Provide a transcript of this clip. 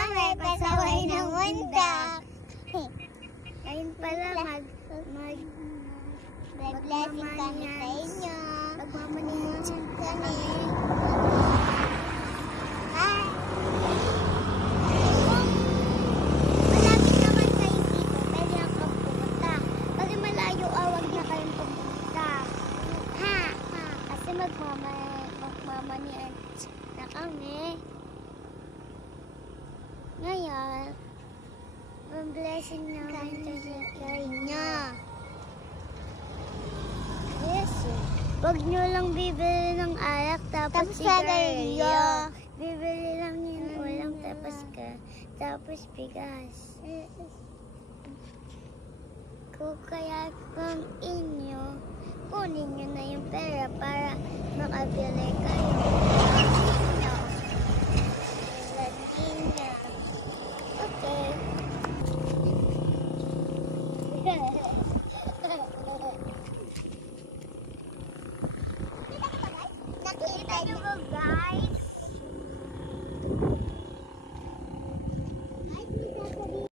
kami, pasaway ng mundo. Ayun pala, mag-blessing kami sa inyo. Magmamanihan kami. Malapit naman kayo dito, pwede lang kang pumunta. Pag malayo, awag na kayong pumunta. Ha? Kasi magmamanihan na kami. Ngayon, mag-blessing namin sa inyo. Yes. Huwag nyo lang bibili ng alak tapos sigarilyo. Bibili lang yun ng ulam tapos bigas. Kung kaya kung inyo, kunin nyo na yung pera para makabili kayo. Okay. Nakita nyo ba guys?